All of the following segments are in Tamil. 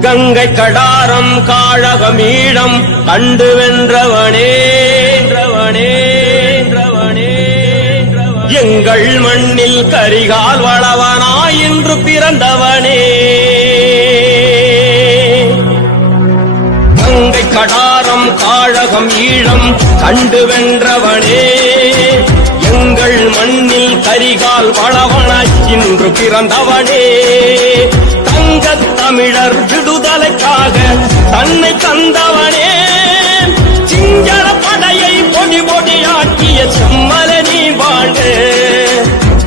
கங்கை கடாரம் காழகமீழம் கண்டு வென்றவனே எங்கள் மண்ணில் கரிகால் வளவனாய் இன்று பிறந்தவனே. கங்கை கடாரம் காழகம் ஈழம் கண்டு வென்றவனே. எங்கள் மண்ணில் கரிகால் வளவனாய் இன்று பிறந்தவனே. தங்கத் தமிழர் விடுதலைக்காக தன்னை தந்தவனே. சிங்கள படையை பொடி பொடியாக்கிய செம்மலனி வாழ்க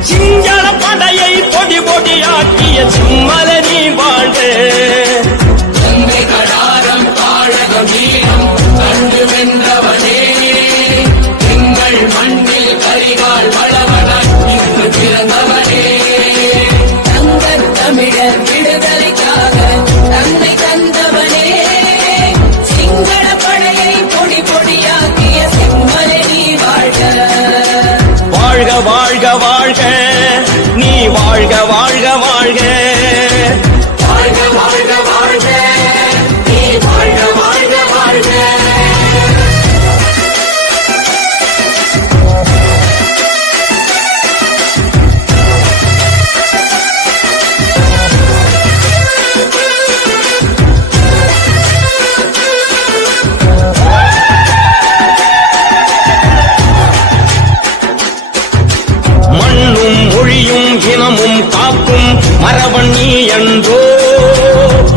சிங்கள படையை பொடி பொடியாக்கிய செம்மலனி நீ கங்கை கடாரம் மண்ணில் கரிகால் பிறந்தவனே. தமிழர் வாழ்க வாழ்க. நீ வாழ்க வாழ்க வாழ்க. காக்கும் நீ என்றோ.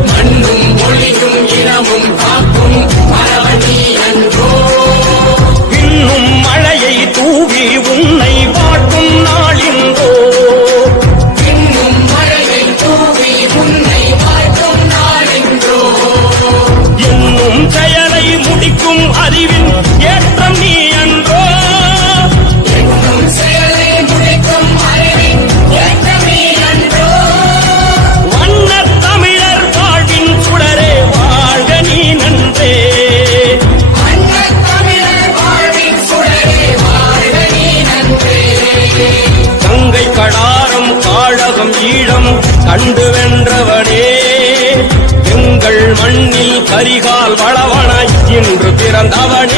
மண்ணும் மொழியும் இனமும் காக்கும் அரவன் நீ என்றோ. இன்னும் மழையை தூவி கடாரம் காழகம் ஈழம் கண்டு வென்றவனே. எங்கள் மண்ணில் கரிகால் வளவனாய் இன்று பிறந்தவனே.